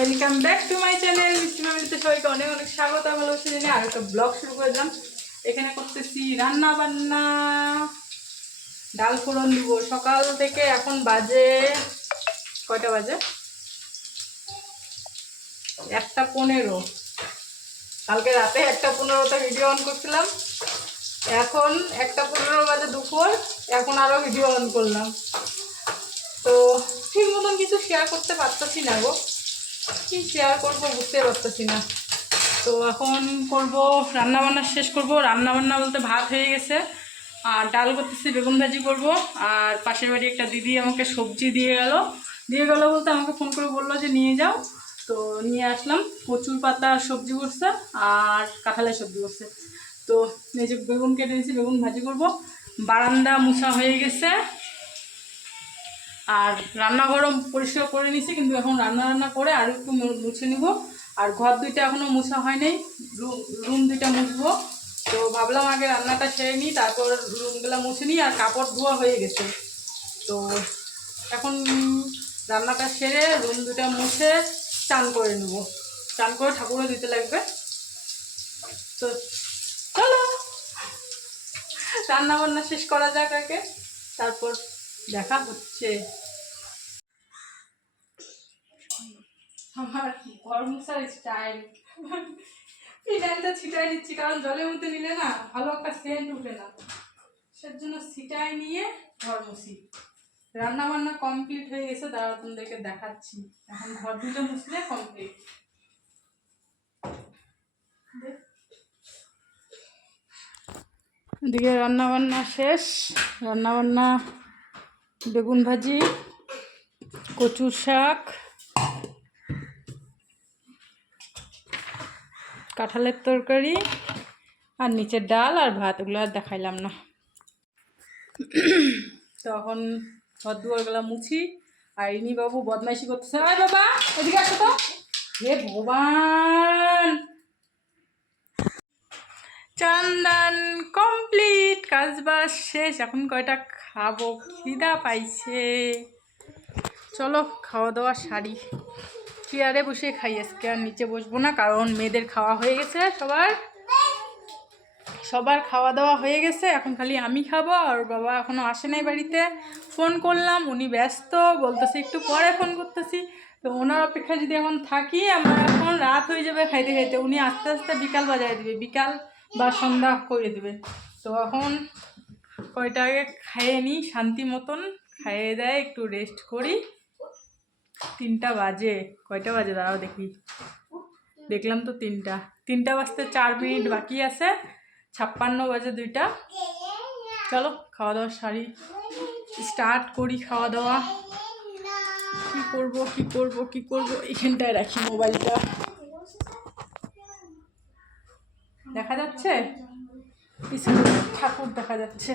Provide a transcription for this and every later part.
Welcome back to my channel মিষ্টি ফ্যামিলিতে সবাইকে অনেক অনেক স্বাগত ভালোবাসা জানিয়ে আর একটা ব্লগ শুরু করে দিলাম। এখানে করতেছি রান্না বান্না, ডাল ফোড়ন দিব। সকাল থেকে এখন বাজে কয়টা বাজে? একটা পনেরো। কালকে রাতে একটা পনেরোতে ভিডিও অন করছিলাম। এখন একটা পনেরো বাজে দুপুর, এখন আরও ভিডিও অন করলাম। তো ঠিক মতন কিছু শেয়ার করতে পারতেছি না গো। কি শেয়ার করব বুঝতে পারতেছি না। তো এখন করব রান্না বান্না শেষ করব। রান্না বান্না বলতে ভাত হয়ে গেছে। আর ডাল করতেছি, বেগুন ভাজি করব। আর পাশের বাড়ি একটা দিদি আমাকে সবজি দিয়ে গেল। দিয়ে গেল বলতে আমাকে ফোন করে বলল যে নিয়ে যাও। তো নিয়ে আসলাম। কচুর পাতা সবজি করছে আর কাঁঠালের সবজি করছে। তো এই যে বেগুন কেটে নিয়েছি, বেগুন ভাজি করব। বারান্দা মুছা হয়ে গেছে। আর রান্নাঘরও পরিষ্কার করে নিছি কিন্তু এখন রান্না রান্না করে আর একটু মুছে নিব। আর ঘর দুইটা এখনও মুছা হয় নাই রুম দুইটা মুছবো। তো ভাবলাম আগে রান্নাটা সেরে নিই, তারপর রুমগুলো মুছে নিই, আর কাপড় ধোয়া হয়ে গেছে। তো এখন রান্নাটা সেরে রুম দুটা মুছে চান করে নেব। চান করে ঠাকুরও দিতে লাগবে। তো চলো। রান্না বান্না শেষ করা যাক আগে, তারপর দেখা হচ্ছে। আমার ঘর মুছার স্টাইল ফিনাইলটা ছিটাই নিচ্ছি, কারণ জলের মধ্যে নিলে না ভালো একটা সেন্ট উঠে না। সের জন্য ছিটাই নিয়ে ঘর মুছি। রান্না বান্না কমপ্লিট হয়ে গেছে দাঁড়া তোমাদেরকে দেখাচ্ছি। এখন ঘর দুটো মুছলে কমপ্লিট এদিকে রান্না বান্না শেষ। রান্না বান্না বেগুন ভাজি, কচুর শাক, কাঁঠালের তরকারি আর নিচের ডাল আর ভাত ওগুলো আর দেখাইলাম না। তখন ঘর দুয়ারগুলো মুছি, আর ইনি বাবু বদমাইশি করতেছে। আয় বাবা, এদিকে আসো তো। হে ভগবান! চন্দন কমপ্লিট কাজ বাজ শেষ, এখন কয়টা খাব? খিদা পাইছে। চলো খাওয়া দাওয়া সারি। চেয়ারে বসে খাই, আজকে আর নিচে বসবো না, কারণ মেয়েদের খাওয়া হয়ে গেছে সবার। সবার খাওয়া দাওয়া হয়ে গেছে, এখন খালি আমি খাব, আর বাবা এখনও আসে নাই বাড়িতে। ফোন করলাম, উনি ব্যস্ত, বলতেছে একটু পরে ফোন করতেছি। তো ওনার অপেক্ষায় যদি এখন থাকি, আমার এখন রাত হয়ে যাবে খাইতে খাইতে উনি আস্তে আস্তে বিকাল বাজায় দিবে, বিকাল বা সন্ধ্যা করে দেবে। তো এখন কয়টা আগে খাইয়ে নিই? শান্তি মতন খাইয়ে দেয়, একটু রেস্ট করি। তিনটা বাজে। কয়টা বাজে? দাঁড়াও দেখি। দেখলাম তো তিনটা। তিনটা বাজতে চার মিনিট বাকি আছে। ছাপ্পান্ন বাজে দুইটা। চলো খাওয়া দাওয়া সারি। স্টার্ট করি খাওয়া দাওয়া কি করব কি করব কি করব? এখানটায় রাখি মোবাইলটা। দেখা যাচ্ছে? ঠাকুর দেখা যাচ্ছে।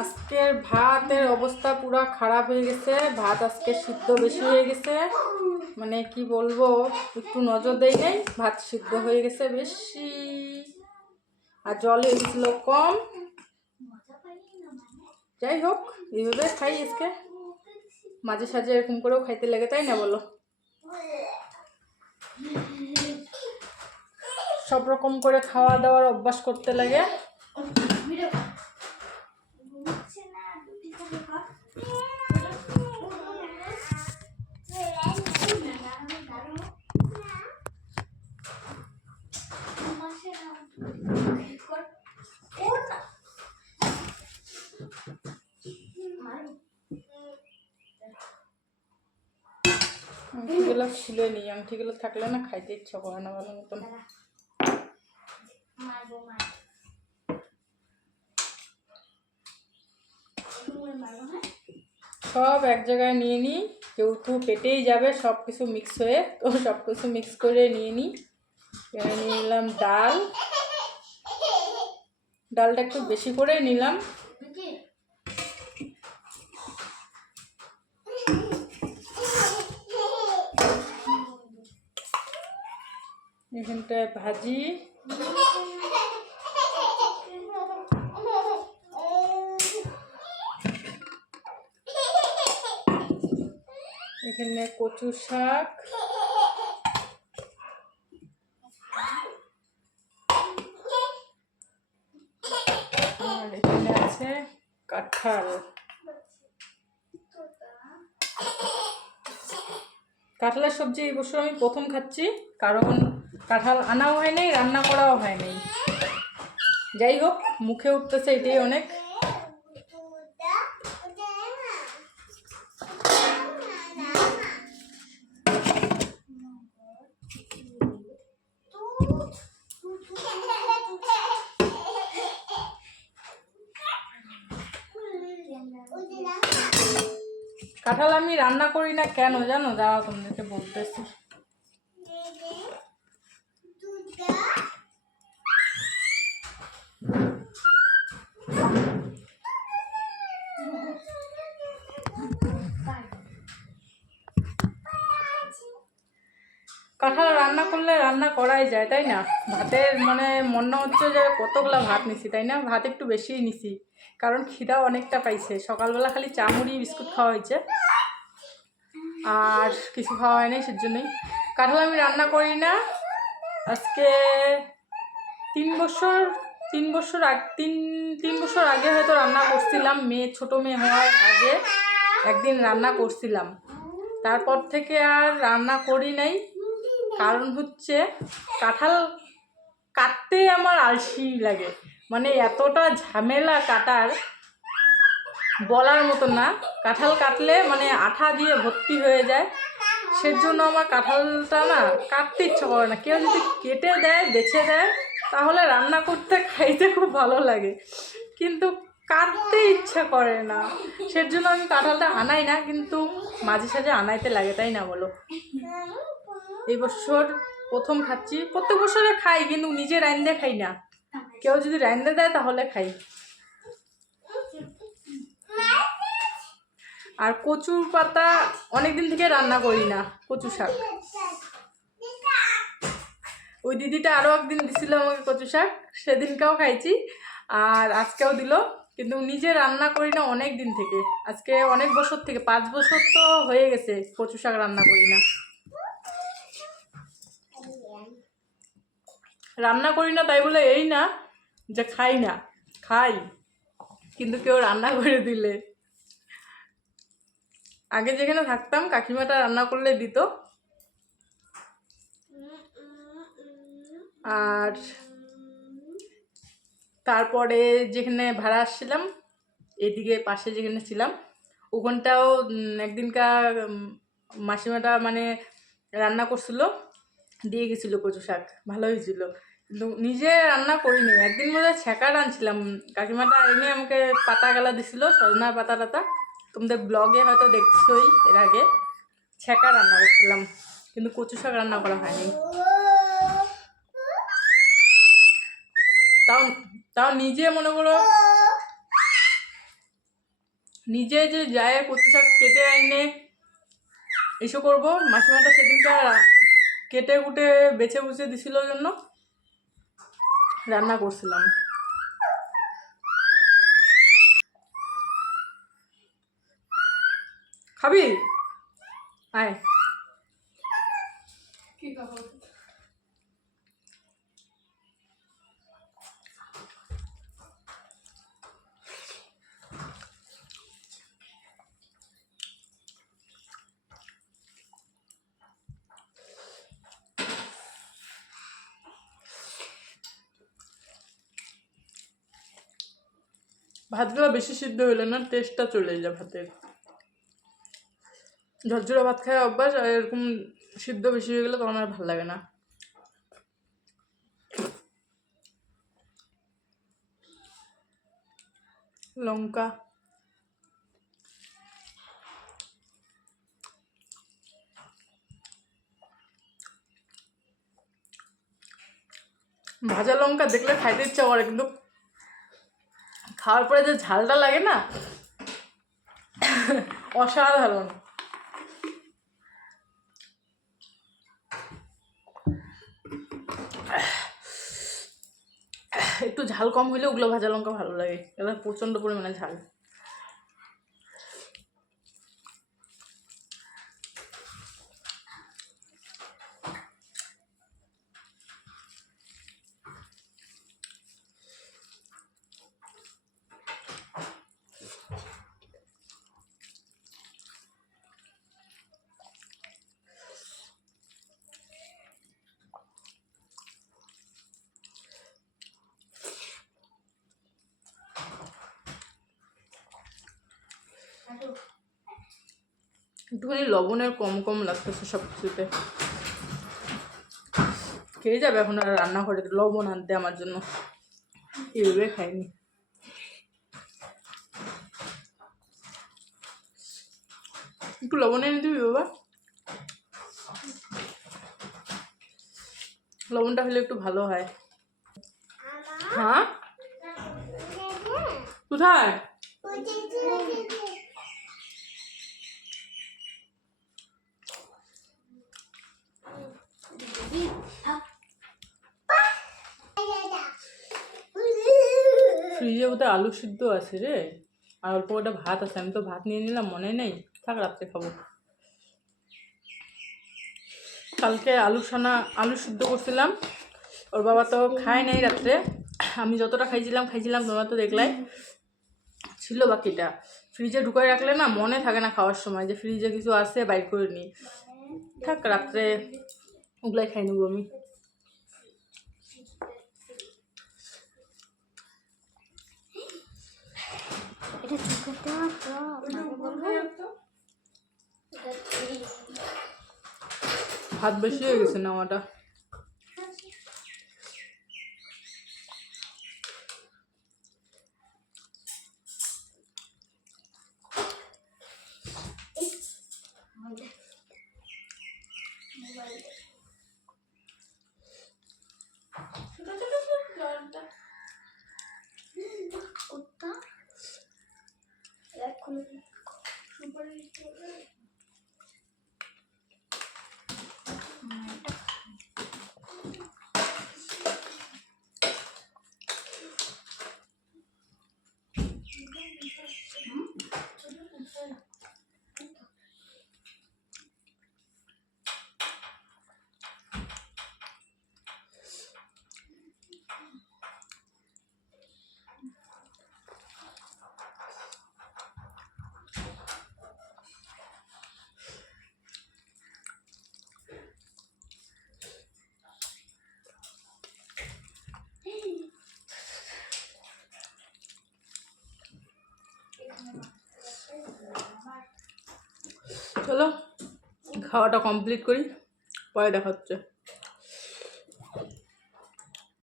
আজকের ভাতের অবস্থা পুরো খারাপ হয়ে গেছে। ভাত আজকে সিদ্ধ বেশি হয়ে গেছে। মানে কি বলব, একটু নজর দেই নেই, ভাত সিদ্ধ হয়ে গেছে বেশি। আর জল হয়েছিল কম। যাই হোক, এইভাবে খাই আজকে। মাঝে সাঝে এরকম করেও খাইতে লাগে, তাই না বলো? সব রকম করে খাওয়া দাওয়ার অভ্যাস করতে লাগে। আংটিগুলো খুলে নিই আংটিগুলো থাকলে না খাইতে ইচ্ছা করে না ভালো মতন। সব এক জায়গায় নিয়ে নিই যেহেতু পেটেই যাবে সব কিছু মিক্স হয়ে, তো সব কিছু মিক্স করে নিয়ে নিই কেড়ে নিয়ে নিলাম ডাল। ডালটা একটু বেশি করে নিলাম। এখানটায় ভাজি। এখানে কচু শাক। কাঁঠাল কাঁঠালের সবজি এই বছর আমি প্রথম খাচ্ছি। কারণ কাঁঠাল আনাও হয়নি রান্না করাও হয়নি যাই হোক, মুখে উঠতেছে এটাই অনেক। রান্না করি না কেন জানো? দাঁড়াও তোমাদেরকে বলতেছি। কাঁঠাল রান্না করলে রান্না করাই যায়, তাই না? ভাতের মানে মনে হচ্ছে যে কতগুলা ভাত নিছি, তাই না? ভাত একটু বেশিই নিছি, কারণ খিদাও অনেকটা পাইছে। সকালবেলা খালি চা, মুড়ি, বিস্কুট খাওয়া হয়েছে। আর কিছু খাওয়া হয়নি, সেজন্যই। কাঁঠাল আমি রান্না করি না। আজকে তিন বছর তিন বছর আগ, তিন তিন বছর আগে হয়তো রান্না করছিলাম, মেয়ে, ছোট মেয়ে হওয়ার আগে একদিন রান্না করছিলাম। তারপর থেকে আর রান্না করি নাই। কারণ হচ্ছে কাঁঠাল কাটতে আমার আলসি লাগে। মানে এতটা ঝামেলা কাটার বলার মতো না। কাঁঠাল কাটলে মানে আঠা দিয়ে ভর্তি হয়ে যায়। সেজন্য আমার কাঁঠালটা না কাটতে ইচ্ছা করে না। কেউ যদি কেটে দেয়, বেছে দেয়, তাহলে রান্না করতে, খাইতে খুব ভালো লাগে। কিন্তু কাটতে ইচ্ছা করে না। সেজন্য আমি কাঁঠালটা আনাই না, কিন্তু মাঝে সাঝে আনাইতে লাগে, তাই না বলো? এই বছর প্রথম খাচ্ছি। প্রত্যেক বছরে খাই, কিন্তু নিজে রাইন্দে খাই না। কেউ যদি রাইন্দে দেয়, তাহলে খাই। আর কচুর পাতা অনেকদিন থেকে রান্না করি না, কচু শাক। ওই দিদিটা আরও একদিন দিছিল আমাকে কচু শাক, সেদিনকেও খাইছি, আর আজকেও দিল, কিন্তু নিজে রান্না করি না অনেক দিন থেকে। আজকে অনেক বছর থেকে, পাঁচ বছর তো হয়ে গেছে কচু শাক রান্না করি না। রান্না করি না তাই বলে এই না যে খাই না, খাই, কিন্তু কেউ রান্না করে দিলে। আগে যেখানে থাকতাম, কাকিমাটা রান্না করলে দিত। আর তারপরে যেখানে ভাড়া আসছিলাম, এদিকে পাশে যেখানে ছিলাম, ওখানটাও একদিনকার মাসিমাটা মানে রান্না করছিল, দিয়ে গেছিল কচু শাক ভালো হয়েছিল। কিন্তু নিজে রান্না করিনি, একদিন মধ্যে ছেঁকা রাঁধছিলাম কাকিমাটা এনে আমাকে পাতা গালা দিছিল, সজনার পাতা টাতা। তোমাদের ব্লগে হয়তো দেখছোই এর আগে। ছেঁকা রান্না করছিলাম, কিন্তু কচু শাক রান্না করা হয়নি। তাও তাও নিজে মনে করো। নিজে যে যায় কচু শাক কেটে এনে এসব করব, মাসিমাটা সেদিনকার কেটে কুটে বেছে বুছে দিছিল জন্য রান্না করছিলাম। খাবি? আয়। কি খাব ভাতগুলো বেশি সিদ্ধ হইলে না টেস্টটা চলে যায় ভাতের। ঝরঝরে ভাত খায় অভ্যাস আর এরকম সিদ্ধ বেশি হয়ে গেলে তখন আর ভালো লাগে না। লঙ্কা। ভাজা লঙ্কা দেখলে খাইতে ইচ্ছা করে, কিন্তু খাওয়ার পরে যে ঝালটা লাগে না, অসাধারণ। একটু ঝাল কম হইলে ওগুলো ভাজা লঙ্কা ভালো লাগে। এবার প্রচণ্ড পরিমাণে ঝাল। একটুখানি লবণের কম কম লাগতেছে সব কিছুতে। খেয়ে যাবে এখন আর রান্নাঘরে লবণ আনতে আমার জন্য। এভাবে খাইনি। একটু লবণ এনে দিবি বাবা। লবণটা হলে একটু ভালো হয়। হ্যাঁ? কোথায় ফ্রিজে বোধহয় আলু সিদ্ধ আছে রে। আর অল্প কটা ভাত আছে, আমি তো ভাত নিয়ে নিলাম, মনে নেই। থাক, রাত্রে খাব। কালকে আলু সানা আলু সিদ্ধ করছিলাম। ওর বাবা তো খায় নাই রাত্রে। আমি যতটা খাইছিলাম খাইছিলাম, তোমরা তো দেখলাই। ছিল বাকিটা। ফ্রিজে ঢুকাই রাখলে না মনে থাকে না খাওয়ার সময় যে ফ্রিজে কিছু আছে, বাইর করে নিই থাক, রাত্রে ওগুলাই খাই নেব আমি। এটা কি করতে তো বলব ভাত বেশি হয়ে গেছে নেওয়াটা কুত্তা এখন চলো খাওয়াটা কমপ্লিট করি, পরে দেখা হচ্ছে।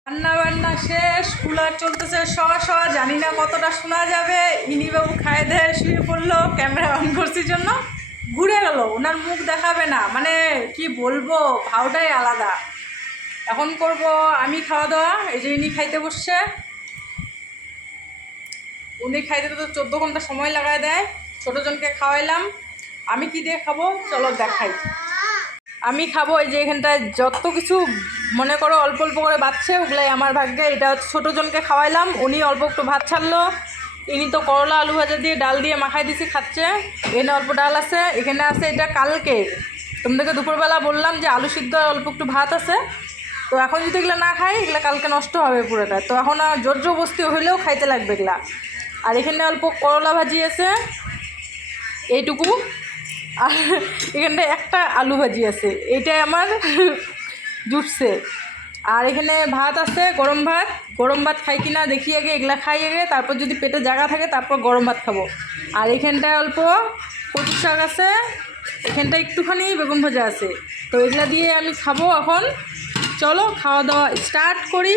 রান্না বান্না শেষ কুলার চলতেছে শ শ জানি না কতটা শোনা যাবে। ইনিবাবু খায় দেয় শুয়ে পড়ল ক্যামেরা অন করছির জন্য। ঘুরে গেল, ওনার মুখ দেখাবে না। মানে কি বলব, ভাওটাই আলাদা। এখন করব, আমি খাওয়া দাওয়া, এই যে ইনি খাইতে বসছে। উনি খাইতে তো চোদ্দ ঘণ্টা সময় লাগায় দেয়। ছোটোজনকে খাওয়াইলাম। আমি কি দিয়ে খাব? চলো দেখাই। আমি খাব এই যে এখানটায় যত কিছু মনে করো অল্প অল্প করে বাচ্চে ওগুলাই আমার ভাগ্যে। এটা হচ্ছে ছোটোজনকে খাওয়াইলাম, উনি অল্প একটু ভাত ছাড়লো। ইনি তো করলা, আলু ভাজা দিয়ে ডাল দিয়ে মাখাই দিছি, খাচ্ছে। এখানে অল্প ডাল আছে, এখানে আছে এটা কালকে। তোমাদেরকে দুপুরবেলা বললাম যে আলু সিদ্ধ, অল্প একটু ভাত আছে। তো এখন যদি এগুলো না খাই, এগুলো কালকে নষ্ট হবে পুরোটা। তো এখন আর জোর জবস্তি হইলেও খাইতে লাগবে এগুলা। আর এখানে অল্প করলা ভাজি আছে। এইটুকু। আর এখানটায় একটা আলু ভাজি আছে। এইটাই আমার জুটছে। আর এখানে ভাত আছে, গরম ভাত। গরম ভাত খাই কিনা দেখি আগে, এগুলা খাই আগে, তারপর যদি পেটে জায়গা থাকে তারপর গরম ভাত খাব। আর এখানটায় অল্প কচু শাক আছে এখানটা একটুখানি বেগুন ভাজা আছে। তো এগুলা দিয়ে আমি খাব এখন। চলো, খাওয়া দাওয়া স্টার্ট করি।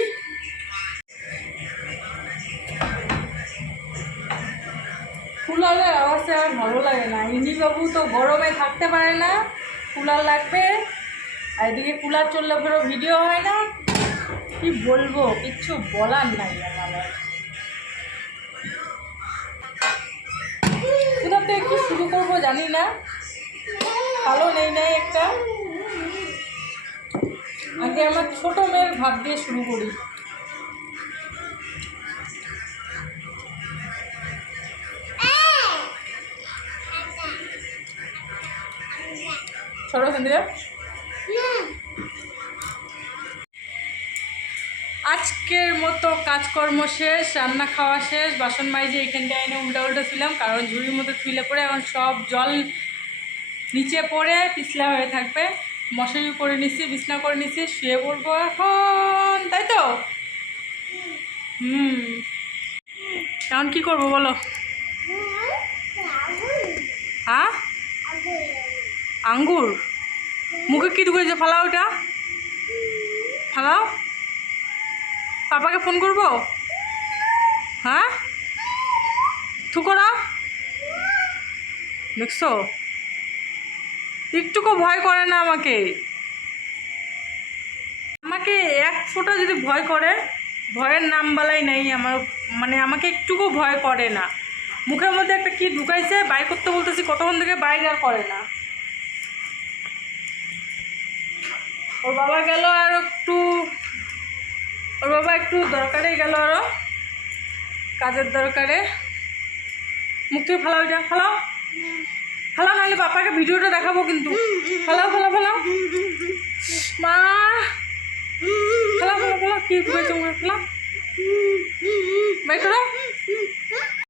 কুলারের আওয়াজে আর ভালো লাগে না। ইনি বাবু তো গরমে থাকতে পারে না কুলার লাগবে। আর এদিকে কুলার চললে পুরো ভিডিও হয় না। কি বলব, কিচ্ছু বলার নাই আমার। কোথা থেকে কি শুরু করব জানি না। ভালো নেই, নাই একটা। আগে আমার ছোট মেয়ের ভাত দিয়ে শুরু করি। কেন্দ্রে আজকের মতো কাজকর্ম শেষ রান্না খাওয়া শেষ বাসন মাইজে এখানটায় এনে উল্টা উল্টা ছিলাম কারণ ঝুড়ির মধ্যে থুইলে পরে এখন সব জল নিচে পড়ে পিছলা হয়ে থাকবে। মশারি করে নিছি বিছনা করে নিছি শুয়ে পড়ব এখন তাই তো? হুম। এখন কি করব বলো? হ্যাঁ আঙ্গুর? মুখে কি ঢুকেছে? ফালাও ওটা ফালাও। পাপাকে ফোন করব? হ্যাঁ? থুকোরা দেখছ? একটুকু ভয় করে না আমাকে। আমাকে এক ফোঁটা যদি ভয় করে, ভয়ের নাম বালাই নেই আমার মানে আমাকে একটুকু ভয় করে না। মুখের মধ্যে একটা কি ঢুকাইছে, বাইর করতে বলতেছি, কতক্ষণ থেকে বাইরে আর করে না। ওর বাবা গেল আর একটু, ওর বাবা একটু দরকারে গেল আরও কাজের দরকারে। থেকে ফালাও এটা, ফালাও। ফালাও, নাহলে বাপাকে ভিডিওটা দেখাবো কিন্তু। ফালাও ফালাও ফালাও। মা! ফালাও ফালাও ফালাও, কি হয়েছে ফালাও। বাই করো।